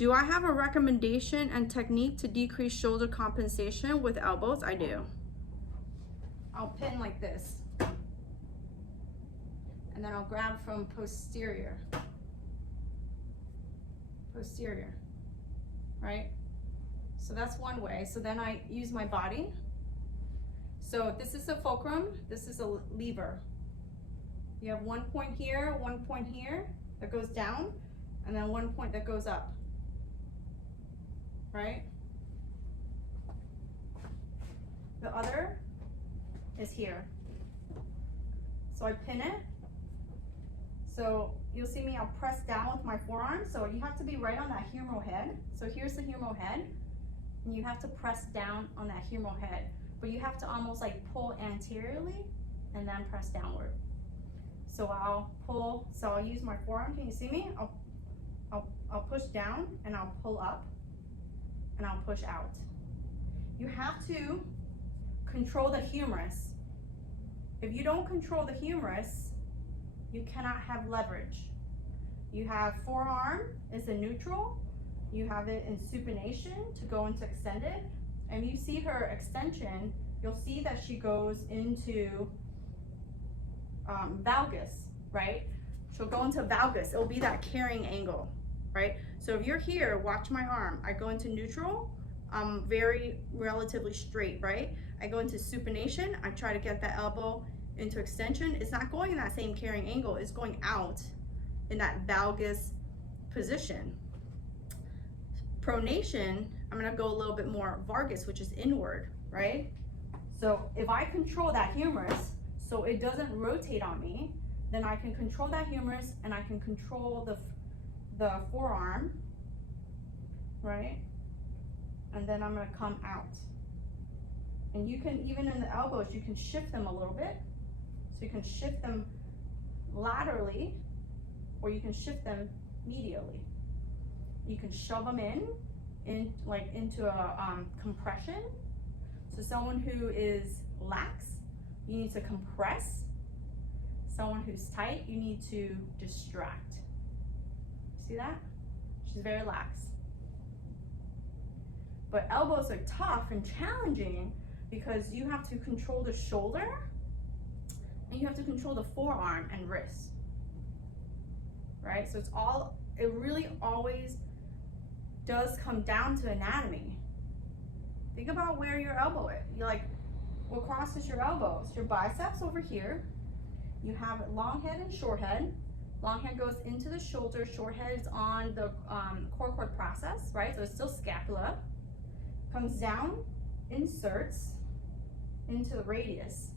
Do I have a recommendation and technique to decrease shoulder compensation with elbows? I do. I'll pin like this. And then I'll grab from posterior, right? So that's one way. So then I use my body. So this is a fulcrum, this is a lever. You have one point here that goes down, and then one point that goes up, right? The other is here. So I pin it. So you'll see me, I'll press down with my forearm. So you have to be right on that humeral head. So here's the humeral head, and you have to press down on that humeral head. But you have to almost like pull anteriorly and then press downward. So I'll pull, so I'll use my forearm, can you see me? I'll push down and I'll pull up and I'll push out. You have to control the humerus. If you don't control the humerus, you cannot have leverage. You have forearm is in neutral, you have it in supination to go into extended, and you see her extension, you'll see that she goes into valgus, right? She'll go into valgus, it'll be that carrying angle, right? So if you're here, watch my arm, I go into neutral, I'm very relatively straight, right? I go into supination, I try to get that elbow into extension. It's not going in that same carrying angle, it's going out in that valgus position. Pronation, I'm gonna go a little bit more vargus, which is inward, right? So if I control that humerus so it doesn't rotate on me, then I can control that humerus and I can control the forearm, right? And then I'm gonna come out. And you can, even in the elbows, you can shift them a little bit. So you can shift them laterally, or you can shift them medially. You can shove them into a compression. So someone who is lax, you need to compress. Someone who's tight, you need to distract. See that? She's very lax. But elbows are tough and challenging because you have to control the shoulder and you have to control the forearm and wrist, right? So it really always does come down to anatomy. Think about where your elbow is. You're like, what crosses your elbows? Your biceps over here. You have long head and short head. Long head goes into the shoulder, short head is on the core process, right? So it's still scapula. Comes down, inserts into the radius,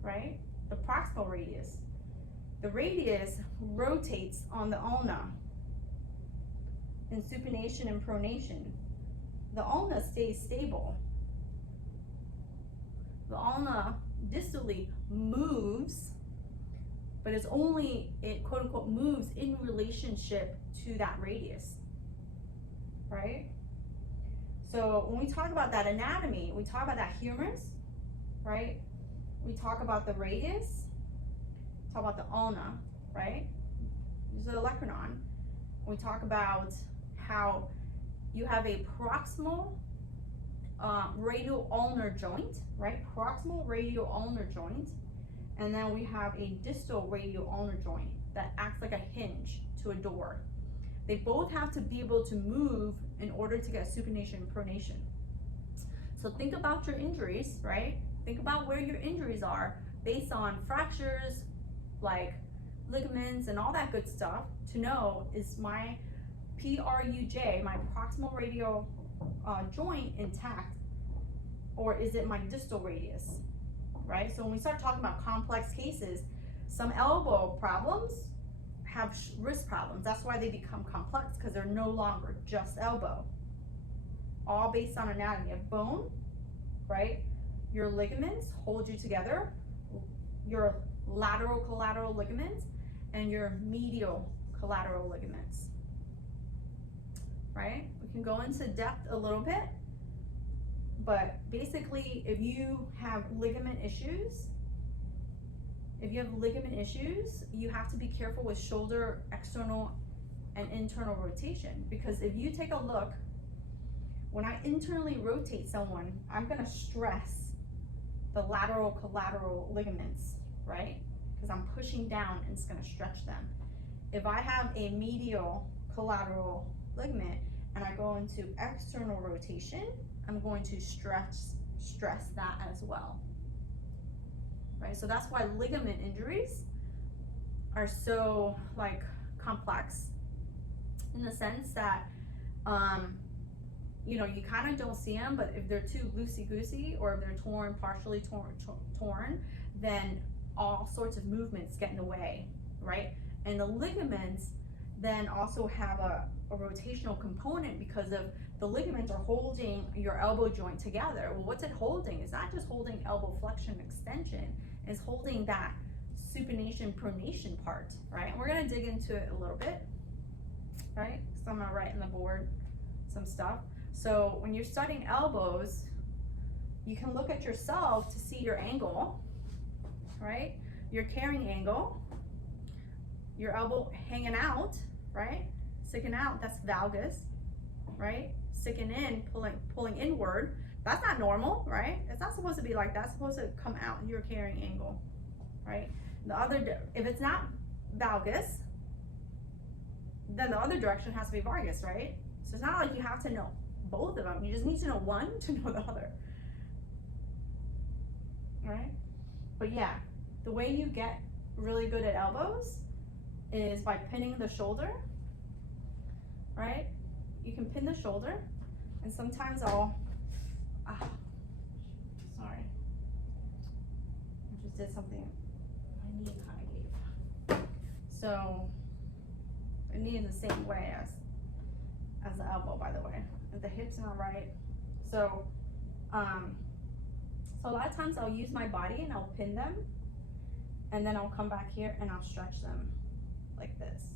right? The proximal radius. The radius rotates on the ulna in supination and pronation. The ulna stays stable. The ulna distally moves, but it's only, it quote unquote moves in relationship to that radius, right? So when we talk about that anatomy, we talk about that humerus, right? We talk about the radius, talk about the ulna, right? This is the olecranon. We talk about how you have a proximal radial ulnar joint, right? Proximal radial ulnar joint. And then we have a distal radial ulnar joint that acts like a hinge to a door. They both have to be able to move in order to get supination and pronation. So think about your injuries, right? Think about where your injuries are based on fractures, like ligaments and all that good stuff, to know, is my PRUJ, my proximal radial joint, intact, or is it my distal radius, right? So when we start talking about complex cases, some elbow problems have wrist problems. That's why they become complex, because they're no longer just elbow. All based on anatomy of bone, right? Your ligaments hold you together, your lateral collateral ligaments, and your medial collateral ligaments, right? We can go into depth a little bit, but basically if you have ligament issues, you have to be careful with shoulder external and internal rotation. Because if you take a look, when I internally rotate someone, I'm gonna stress the lateral collateral ligaments, right? Because I'm pushing down and it's gonna stretch them. If I have a medial collateral ligament and I go into external rotation, I'm going to stress that as well, right? So that's why ligament injuries are so like complex, in the sense that you know, you kind of don't see them, but if they're too loosey-goosey or if they're torn, partially torn, then all sorts of movements get in the way, right? And the ligaments then also have a rotational component, because of the ligaments are holding your elbow joint together. Well, what's it holding? It's not just holding elbow flexion extension, it's holding that supination pronation part, right? And we're gonna dig into it a little bit, right? So I'm gonna write in the board some stuff. So when you're studying elbows, you can look at yourself to see your angle, right? Your carrying angle, your elbow hanging out, right? Sticking out, that's valgus, right? Sticking in, pulling inward. That's not normal, right? It's not supposed to be like that. It's supposed to come out in your carrying angle, right? If it's not valgus, then the other direction has to be vargus, right? So it's not like you have to know both of them. You just need to know one to know the other, right? But yeah, the way you get really good at elbows is by pinning the shoulder, right? You can pin the shoulder, and sometimes sorry, I just did something my knee kind of gave. So the knee is the same way as the elbow, by the way. If the hip's not right. So so a lot of times I'll use my body and I'll pin them, and then I'll come back here and I'll stretch them like this.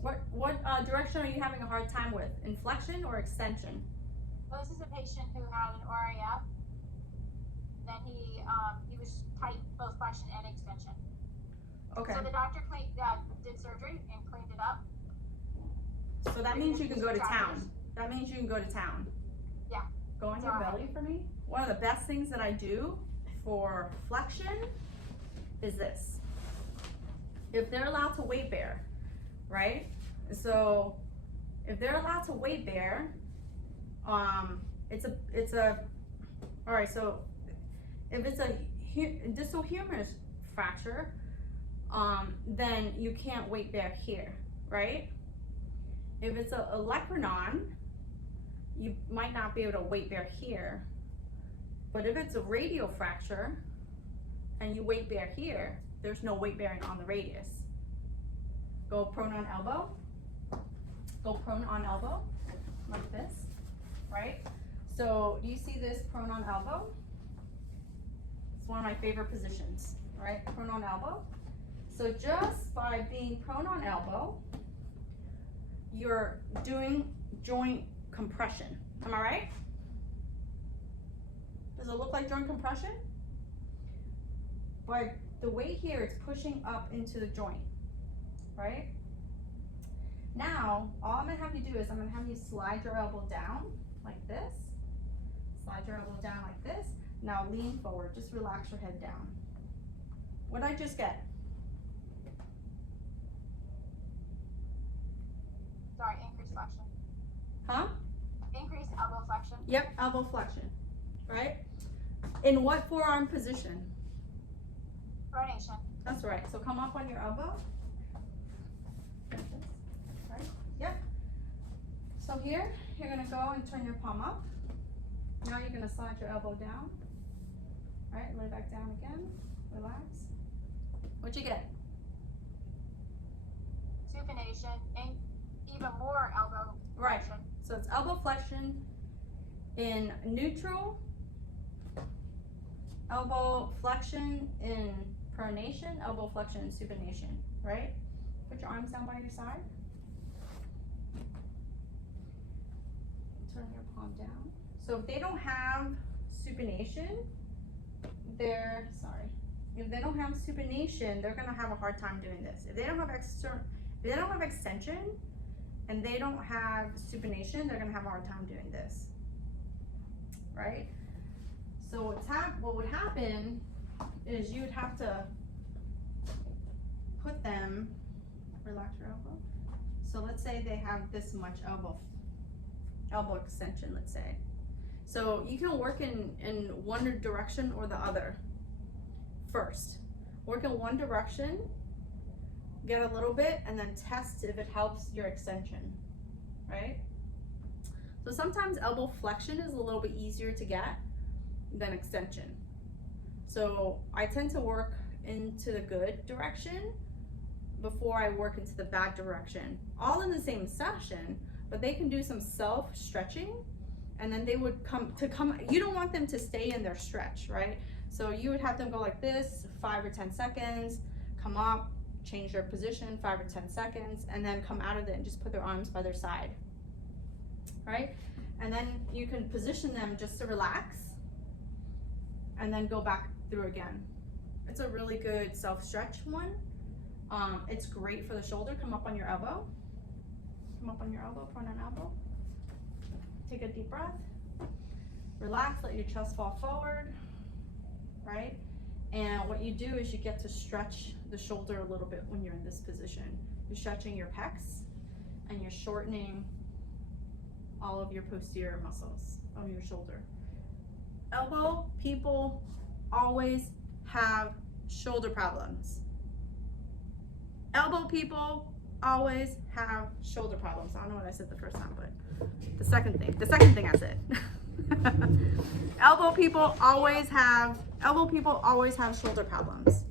What direction are you having a hard time with? Inflection or extension? Well, this is a patient who had an RAF. Then he was tight both flexion and extension. Okay. So the doctor did surgery and cleaned it up. So that means you can go to town. That means you can go to town. Yeah. Go on your belly for me. One of the best things that I do for flexion is this. If they're allowed to weight bear, right? So if they're allowed to weight bear, it's a all right. So if it's a distal humerus fracture, then you can't weight bear here, right? If it's a olecranon, you might not be able to weight bear here. But if it's a radial fracture and you weight bear here, there's no weight bearing on the radius. Go prone on elbow. Go prone on elbow, like this, right? So do you see this prone on elbow? It's one of my favorite positions, right? Prone on elbow. So just by being prone on elbow, you're doing joint compression. Am I right? Does it look like joint compression? But the weight here is pushing up into the joint, right? Now, all I'm gonna have you do is I'm gonna have you slide your elbow down like this. Slide your elbow down like this. Now lean forward, just relax your head down. What did I just get? Sorry, increased flexion. Huh? Increased elbow flexion. Yep, elbow flexion, right? In what forearm position? Pronation. That's right. So come up on your elbow. Like this, right? Yep. So here, you're gonna go and turn your palm up. Now you're gonna slide your elbow down. All right, lay back down again. Relax. What'd you get? Supination and even more elbow Right. flexion. So it's elbow flexion in neutral, elbow flexion in pronation, elbow flexion in supination, right? Put your arms down by your side. Turn your palm down. So if they don't have supination, if they don't have supination, they're gonna have a hard time doing this. If they don't have If they don't have extension and they don't have supination, they're gonna have a hard time doing this, right? So what would happen is you would have to put them, relax your elbow. So let's say they have this much elbow extension, let's say. So you can work in one direction or the other first. Work in one direction, get a little bit, and then test if it helps your extension, right? So sometimes elbow flexion is a little bit easier to get than extension. So I tend to work into the good direction before I work into the bad direction, all in the same session, but they can do some self stretching, and then they would you don't want them to stay in their stretch, right? So you would have them go like this, 5 or 10 seconds, come up, change their position, 5 or 10 seconds, and then come out of it and just put their arms by their side, right? And then you can position them just to relax, and then go back through again. It's a really good self-stretch one. It's great for the shoulder. Come up on your elbow. Come up on your elbow, front and elbow. Take a deep breath. Relax, let your chest fall forward, right? And what you do is you get to stretch the shoulder a little bit when you're in this position. You're stretching your pecs and you're shortening all of your posterior muscles of your shoulder. Elbow people always have shoulder problems. Elbow people always have shoulder problems. I don't know what I said the first time, but the second thing I said. Elbow people always have shoulder problems.